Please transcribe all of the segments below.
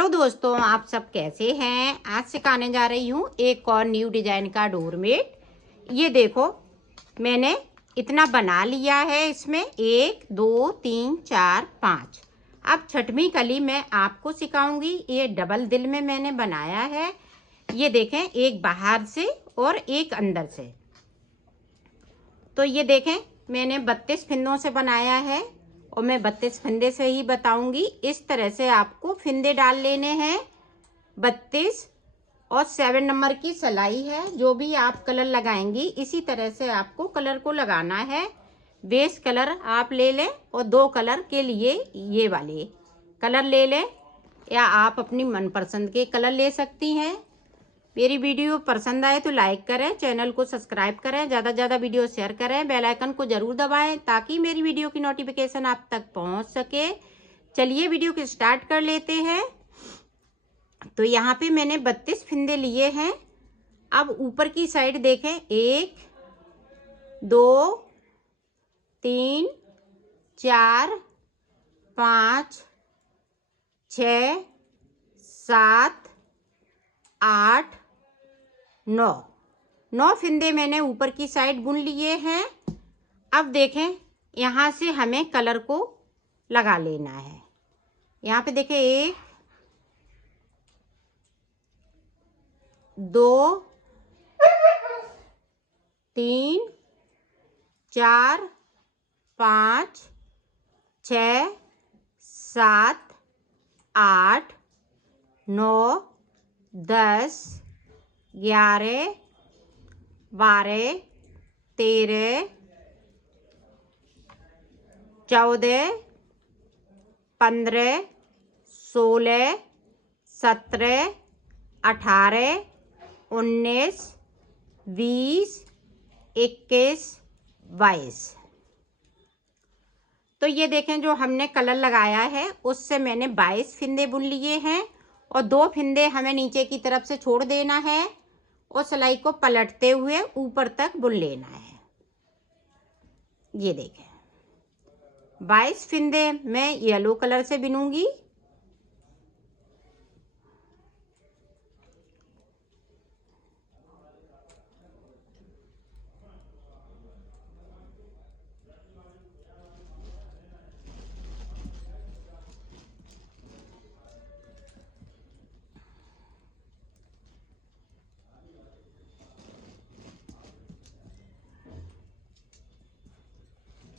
Hello दोस्तों, आप सब कैसे हैं। आज सिखाने जा रही हूँ एक और न्यू डिजाइन का डोरमेट। ये देखो, मैंने इतना बना लिया है। इसमें 1 2 3 4 5। अब छठवीं कली मैं आपको सिखाऊंगी। ये डबल दिल में मैंने बनाया है। ये देखें, एक बाहर से और एक अंदर से। तो ये देखें, मैंने 32 फिंदों से बनाया है और मैं 32 फिंदे से ही बताऊंगी। इस तरह से आपको फिंदे डाल लेने हैं 32 और 7 नंबर की सिलाई है। जो भी आप कलर लगाएंगी इसी तरह से आपको कलर को लगाना है। बेस कलर आप ले लें और 2 कलर के लिए ये वाले कलर ले लें, या आप अपनी मनपसंद के कलर ले सकती हैं। मेरी वीडियो पसंद आए तो लाइक करें, चैनल को सब्सक्राइब करें, ज़्यादा से ज़्यादा वीडियो शेयर करें, बेल आइकन को ज़रूर दबाएं ताकि मेरी वीडियो की नोटिफिकेशन आप तक पहुंच सके। चलिए वीडियो को स्टार्ट कर लेते हैं। तो यहाँ पे मैंने 32 फिंदे लिए हैं। अब ऊपर की साइड देखें, 1 2 3 4 5 6 7 8 9 फिंदे मैंने ऊपर की साइड बुन लिए हैं। अब देखें, यहाँ से हमें कलर को लगा लेना है। यहाँ पे देखें, 1 2 3 4 5 6 7 8 9 10 11 12 13 14 15 16 17 18 19 20 21 22। तो ये देखें, जो हमने कलर लगाया है उससे मैंने 22 फिंदे बुन लिए हैं और 2 फिंदे हमें नीचे की तरफ से छोड़ देना है और सिलाई को पलटते हुए ऊपर तक बुन लेना है। ये देखें, 22 फिंदे मैं येलो कलर से बुनूंगी।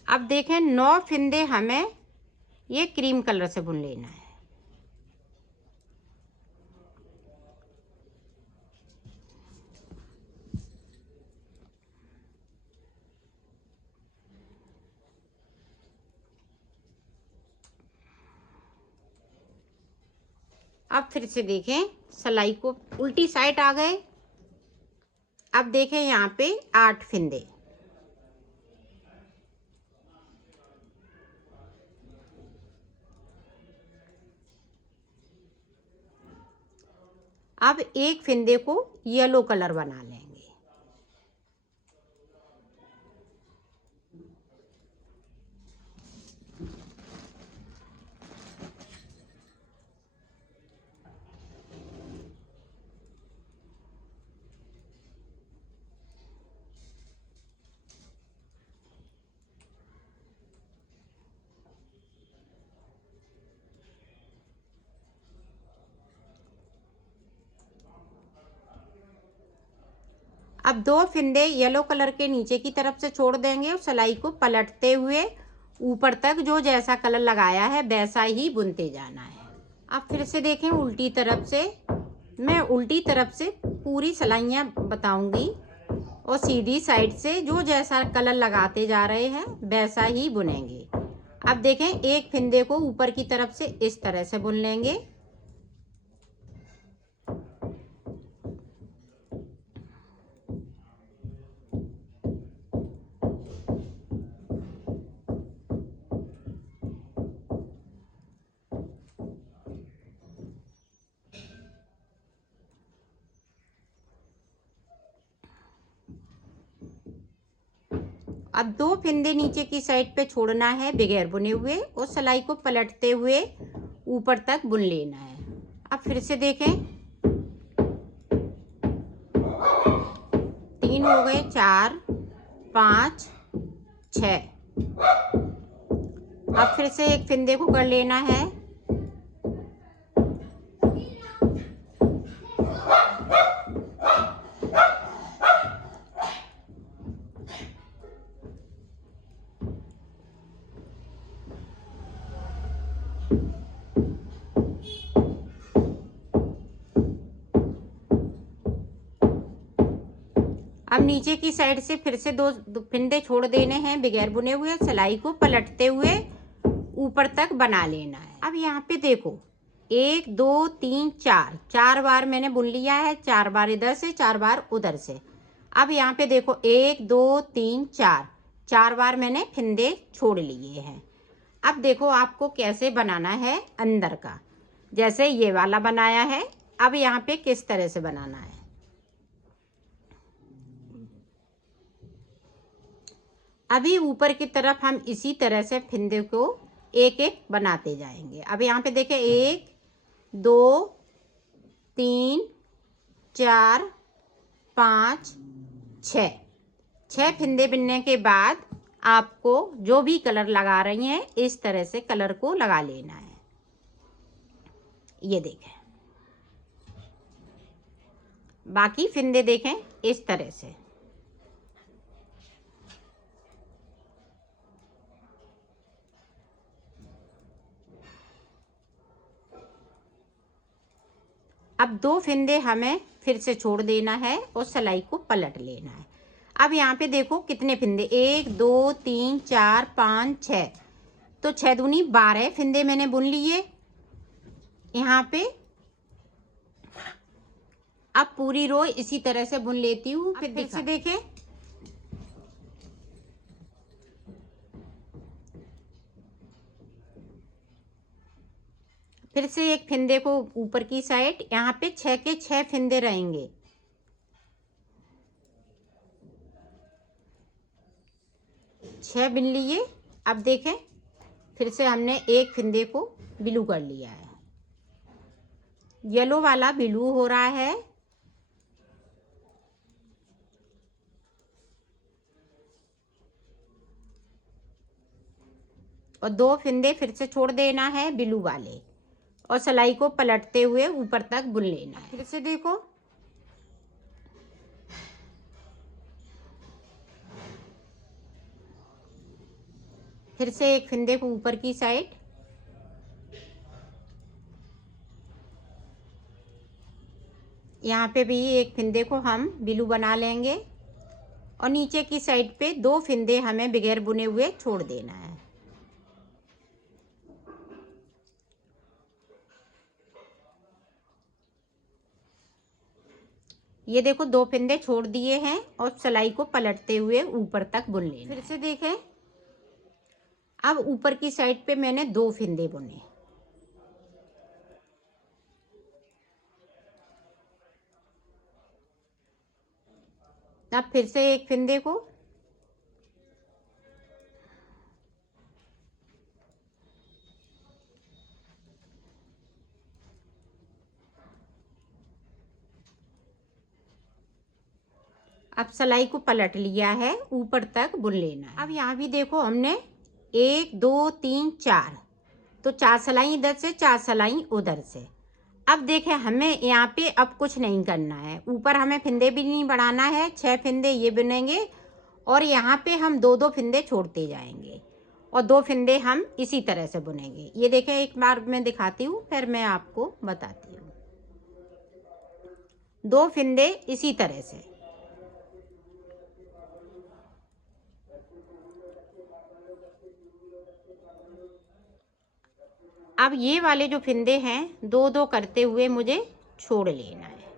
अब देखें, 9 फिंदे हमें ये क्रीम कलर से बुन लेना है। अब फिर से देखें, सिलाई को उल्टी साइड आ गए। अब देखें, यहाँ पे 8 फिंदे। अब एक फिंदे को येलो कलर बना लेंगे। अब 2 फिंदे येलो कलर के नीचे की तरफ से छोड़ देंगे और सिलाई को पलटते हुए ऊपर तक जो जैसा कलर लगाया है वैसा ही बुनते जाना है। अब फिर से देखें, उल्टी तरफ से मैं उल्टी तरफ से पूरी सिलाइयाँ बताऊंगी और सीधी साइड से जो जैसा कलर लगाते जा रहे हैं वैसा ही बुनेंगे। अब देखें, एक फिंदे को ऊपर की तरफ से इस तरह से बुन लेंगे। अब 2 फिंदे नीचे की साइड पे छोड़ना है बगैर बुने हुए और सिलाई को पलटते हुए ऊपर तक बुन लेना है। अब फिर से देखें, 3 हो गए, 4 5 6। अब फिर से एक फिंदे को कर लेना है। अब नीचे की साइड से फिर से दो फिंदे छोड़ देने हैं बगैर बुने हुए। सिलाई को पलटते हुए ऊपर तक बना लेना है। अब यहाँ पे देखो, 1 2 3 4, 4 बार मैंने बुन लिया है, 4 बार इधर से, 4 बार उधर से। अब यहाँ पे देखो 1 2 3 4, 4 बार मैंने फिंदे छोड़ लिए हैं। अब देखो आपको कैसे बनाना है अंदर का, जैसे ये वाला बनाया है। अब यहाँ पे किस तरह से बनाना है, अभी ऊपर की तरफ हम इसी तरह से फिंदे को एक एक बनाते जाएंगे। अब यहाँ पे देखें, 1 2 3 4 5 6, 6 फिंदे बिनने के बाद आपको जो भी कलर लगा रही हैं इस तरह से कलर को लगा लेना है। ये देखें, बाकी फिंदे देखें इस तरह से। अब 2 फिंदे हमें फिर से छोड़ देना है और सिलाई को पलट लेना है। अब यहाँ पे देखो कितने फिंदे, 1 2 3 4 5 6, तो 6 दूनी 12 फिंदे मैंने बुन लिए यहाँ पे। अब पूरी रो इसी तरह से बुन लेती हूँ। फिर से देखें, फिर से एक फिंदे को ऊपर की साइड, यहाँ पे 6 के 6 फिंदे रहेंगे। छह बिन लिए। अब देखें, फिर से हमने एक फिंदे को ब्लू कर लिया है, येलो वाला ब्लू हो रहा है। और 2 फिंदे फिर से छोड़ देना है ब्लू वाले और सिलाई को पलटते हुए ऊपर तक बुन लेना है। फिर से देखो, फिर से एक फिंदे को ऊपर की साइड, यहाँ पे भी एक फिंदे को हम ब्लू बना लेंगे और नीचे की साइड पे 2 फिंदे हमें बगैर बुने हुए छोड़ देना है। ये देखो 2 फिंदे छोड़ दिए हैं और सिलाई को पलटते हुए ऊपर तक बुन लेना। फिर से देखें, अब ऊपर की साइड पे मैंने 2 फिंदे बुने। अब फिर से एक फिंदे को, अब सिलाई को पलट लिया है, ऊपर तक बुन लेना है। अब यहाँ भी देखो, हमने 1 2 3 4, तो 4 सिलाई इधर से, 4 सिलाई उधर से। अब देखें, हमें यहाँ पे अब कुछ नहीं करना है, ऊपर हमें फिंदे भी नहीं बढ़ाना है। 6 फिंदे ये बुनेंगे और यहाँ पे हम 2 2 फिंदे छोड़ते जाएंगे और 2 फिंदे हम इसी तरह से बुनेंगे। ये देखें, एक बार मैं दिखाती हूँ फिर मैं आपको बताती हूँ। 2 फिंदे इसी तरह से, अब ये वाले जो फिंदे हैं 2 2 करते हुए मुझे छोड़ लेना है।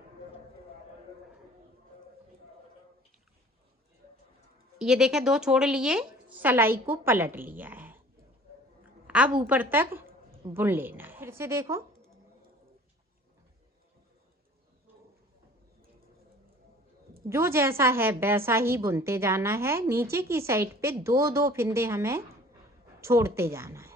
ये देखें, 2 छोड़ लिए, सिलाई को पलट लिया है। अब ऊपर तक बुन लेना है। फिर से देखो, जो जैसा है वैसा ही बुनते जाना है। नीचे की साइड पे 2 2 फिंदे हमें छोड़ते जाना है।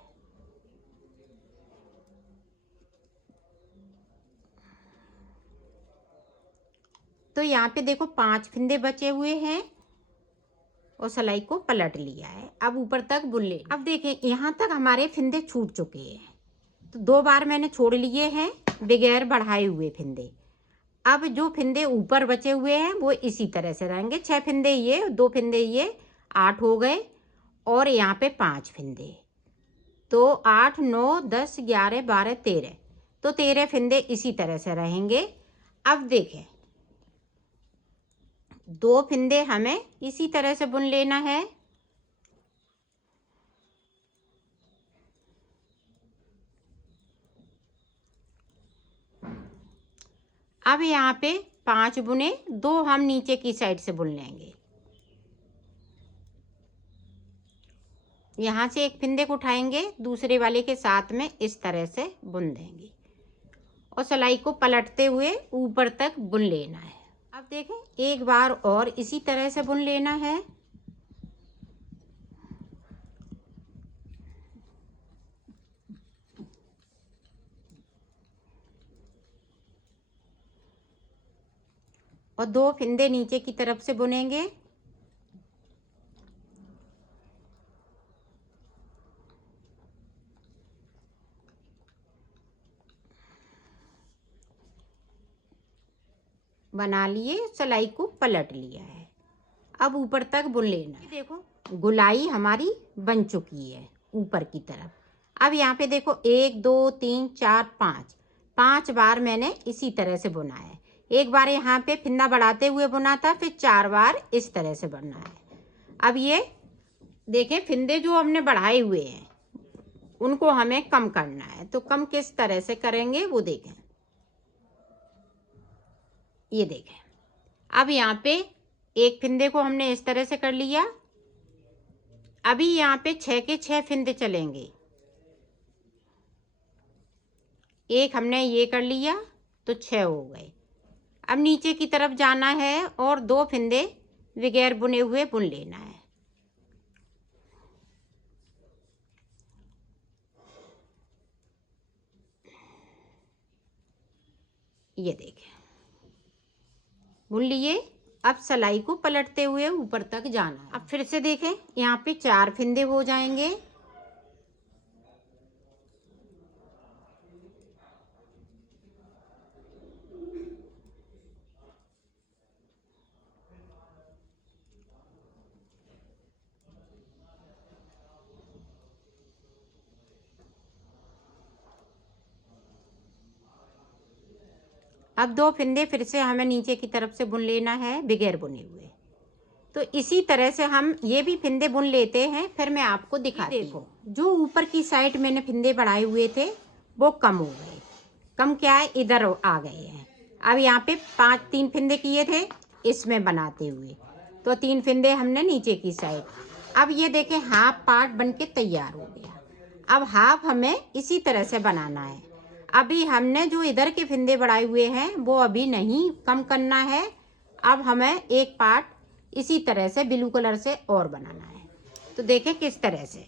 तो यहाँ पे देखो 5 फंदे बचे हुए हैं और सिलाई को पलट लिया है। अब ऊपर तक बुन ले। अब देखें यहाँ तक हमारे फंदे छूट चुके हैं, तो 2 बार मैंने छोड़ लिए हैं बगैर बढ़ाए हुए फंदे। अब जो फंदे ऊपर बचे हुए हैं वो इसी तरह से रहेंगे। 6 फंदे ये, 2 फंदे ये, 8 हो गए और यहाँ पे 5 फंदे, तो 8 9 10 11 12 13, तो 13 फंदे इसी तरह से रहेंगे। अब देखें 2 फंदे हमें इसी तरह से बुन लेना है। अब यहाँ पे 5 बुने, 2 हम नीचे की साइड से बुन लेंगे। यहाँ से एक फंदे को उठाएंगे, दूसरे वाले के साथ में इस तरह से बुन देंगे और सिलाई को पलटते हुए ऊपर तक बुन लेना है। अब देखें एक बार और इसी तरह से बुन लेना है। और 2 फंदे नीचे की तरफ से बुनेंगे। बना लिए, सिलाई को पलट लिया है। अब ऊपर तक बुन लेना है। देखो गुलाई हमारी बन चुकी है ऊपर की तरफ। अब यहाँ पे देखो 1 2 3 4 5 बार मैंने इसी तरह से बुना है। एक बार यहाँ पे फंदा बढ़ाते हुए बुना था, फिर 4 बार इस तरह से बुना है। अब ये देखें फंदे जो हमने बढ़ाए हुए हैं उनको हमें कम करना है, तो कम किस तरह से करेंगे वो देखें। ये देखें अब यहाँ पे एक फंदे को हमने इस तरह से कर लिया। अभी यहाँ पे 6 के 6 फंदे चलेंगे। एक हमने ये कर लिया तो 6 हो गए। अब नीचे की तरफ जाना है और 2 फंदे बगैर बुने हुए बुन लेना है। ये देखें बुन लिए। अब सिलाई को पलटते हुए ऊपर तक जाना है। अब फिर से देखें यहाँ पे 4 फंदे हो जाएंगे। अब 2 फंदे फिर से हमें नीचे की तरफ से बुन लेना है बगैर बुने हुए। तो इसी तरह से हम ये भी फंदे बुन लेते हैं, फिर मैं आपको दिखाती हूँ। जो ऊपर की साइड मैंने फंदे बढ़ाए हुए थे वो कम हो गए। कम क्या है, इधर आ गए हैं। अब यहाँ पे 3 फंदे किए थे इसमें बनाते हुए, तो 3 फंदे हमने नीचे की साइड। अब ये देखें हाफ पार्ट बन के तैयार हो गया। अब हाफ हमें इसी तरह से बनाना है। अभी हमने जो इधर के फंदे बढ़ाए हुए हैं वो अभी नहीं कम करना है। अब हमें एक पार्ट इसी तरह से ब्लू कलर से और बनाना है। तो देखें किस तरह से।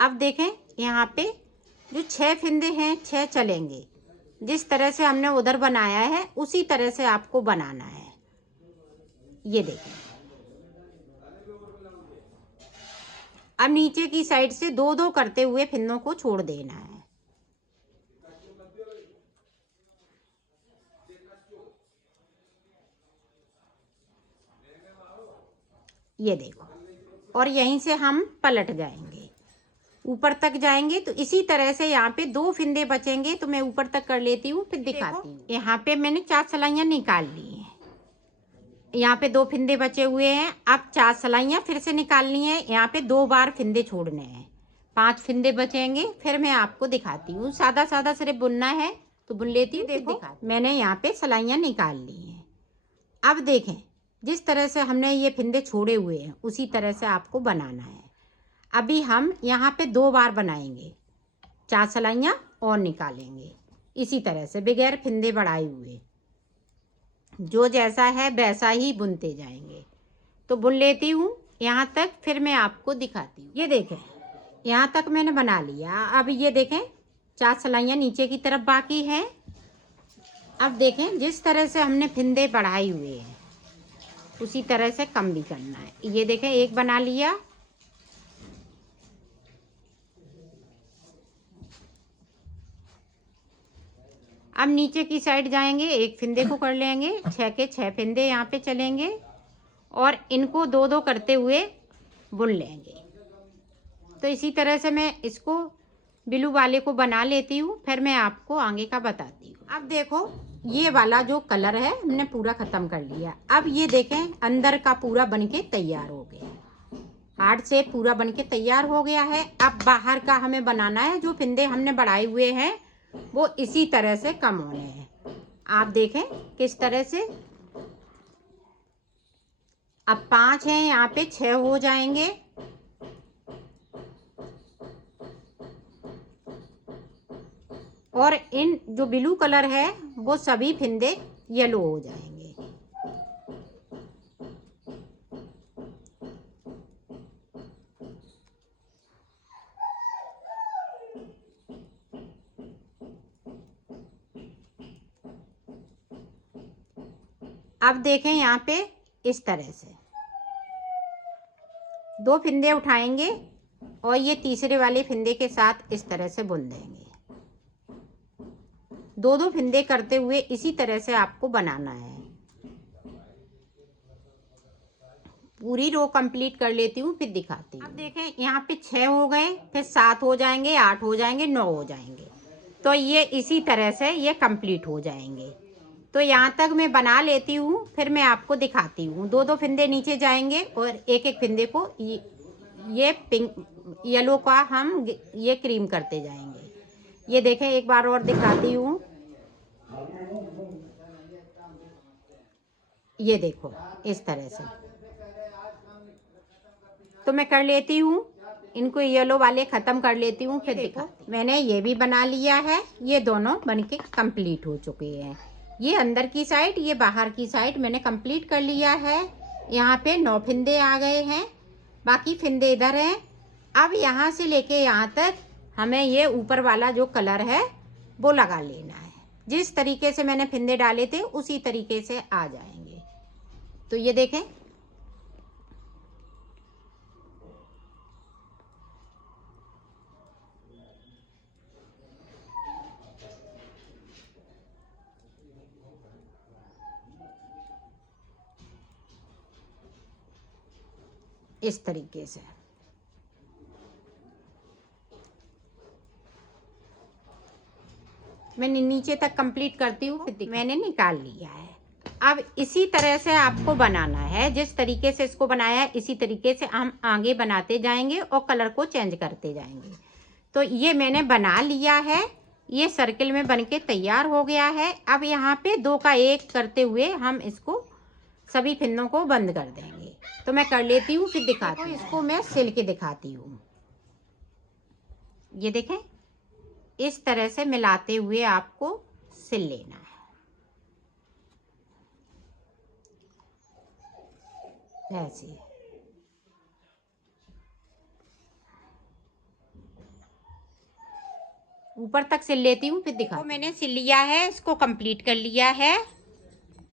अब देखें यहाँ पे जो 6 फंदे हैं 6 चलेंगे। जिस तरह से हमने उधर बनाया है उसी तरह से आपको बनाना है। ये देखें अब नीचे की साइड से 2-2 करते हुए फंदों को छोड़ देना है। ये देखो, और यहीं से हम पलट जाएंगे, ऊपर तक जाएंगे। तो इसी तरह से यहाँ पे 2 फंदे बचेंगे, तो मैं ऊपर तक कर लेती हूँ फिर दिखाती हूँ। यहाँ पे मैंने 4 सिलाइयाँ निकाल ली हैं। यहाँ पे 2 फंदे बचे हुए हैं। अब 4 सिलाइयाँ फिर से निकालनी है। यहाँ पे 2 बार फंदे छोड़ने हैं। 5 फंदे बचेंगे, फिर मैं आपको दिखाती हूँ। सादा सादा सिर्फ बुनना है तो बुन लेती हूँ। देखो मैंने यहाँ पे सिलाइयाँ निकाल ली हैं। अब देखें जिस तरह से हमने ये फंदे छोड़े हुए हैं उसी तरह से आपको बनाना है। अभी हम यहाँ पे 2 बार बनाएंगे, 4 सिलाइयाँ और निकालेंगे इसी तरह से बगैर फंदे बढ़ाए हुए। जो जैसा है वैसा ही बुनते जाएंगे। तो बुन लेती हूँ यहाँ तक, फिर मैं आपको दिखाती हूँ। ये देखें यहाँ तक मैंने बना लिया। अब ये देखें 4 सिलाइयाँ नीचे की तरफ बाकी हैं। अब देखें जिस तरह से हमने फिंदे बढ़ाए हुए हैं उसी तरह से कम भी करना है। ये देखें एक बना लिया। अब नीचे की साइड जाएंगे, एक फिंदे को कर लेंगे, 6 के 6 फिंदे यहाँ पे चलेंगे और इनको 2-2 करते हुए बुन लेंगे। तो इसी तरह से मैं इसको ब्लू वाले को बना लेती हूँ, फिर मैं आपको आगे का बताती हूँ। अब देखो ये वाला जो कलर है हमने पूरा ख़त्म कर लिया। अब ये देखें अंदर का पूरा बनके तैयार हो गया, हार्ट से पूरा बनके तैयार हो गया है। अब बाहर का हमें बनाना है। जो फिंदे हमने बढ़ाए हुए हैं वो इसी तरह से कम होने हैं। आप देखें किस तरह से। अब 5 हैं, यहाँ पे 6 हो जाएंगे। और इन जो ब्लू कलर है वो सभी फिंदे येलो हो जाएंगे। अब देखें यहाँ पे इस तरह से 2 फिंदे उठाएंगे और ये तीसरे वाले फिंदे के साथ इस तरह से बुन देंगे। 2-2 फिंदे करते हुए इसी तरह से आपको बनाना है। पूरी रो कंप्लीट कर लेती हूँ फिर दिखाती हूँ। अब देखें यहाँ पे 6 हो गए, फिर 7 हो जाएंगे, 8 हो जाएंगे, 9 हो जाएंगे। तो ये इसी तरह से ये कंप्लीट हो जाएंगे। तो यहाँ तक मैं बना लेती हूँ, फिर मैं आपको दिखाती हूँ। 2-2 फिंदे नीचे जाएंगे और एक फिंदे को ये पिंक येलो का हम ये क्रीम करते जाएंगे। ये देखें एक बार और दिखाती हूँ। ये देखो इस तरह से। तो मैं कर लेती हूँ, इनको येलो वाले ख़त्म कर लेती हूँ फिर देखो। मैंने ये भी बना लिया है। ये दोनों बनके कंप्लीट हो चुके हैं। ये अंदर की साइड, ये बाहर की साइड मैंने कंप्लीट कर लिया है। यहाँ पे 9 फिंदे आ गए हैं, बाकी फिंदे इधर हैं। अब यहाँ से लेके यहाँ तक हमें ये ऊपर वाला जो कलर है वो लगा लेना है। जिस तरीके से मैंने फिंदे डाले थे उसी तरीके से आ जाएंगे। तो ये देखें इस तरीके से। मैंने नीचे तक कंप्लीट करती हूँ, फिर मैंने निकाल लिया है। अब इसी तरह से आपको बनाना है। जिस तरीके से इसको बनाया है इसी तरीके से हम आगे बनाते जाएंगे और कलर को चेंज करते जाएंगे। तो ये मैंने बना लिया है, ये सर्किल में बनके तैयार हो गया है। अब यहाँ पे 2 का 1 करते हुए हम इसको सभी फिंदों को बंद कर देंगे। तो मैं कर लेती हूँ फिर दिखाती हूँ। इसको मैं सिल के दिखाती हूँ। ये देखें इस तरह से मिलाते हुए आपको सिल लेना है ऐसे। ऊपर तक सिल लेती हूँ फिर दिखा। तो मैंने सिल लिया है, इसको कंप्लीट कर लिया है।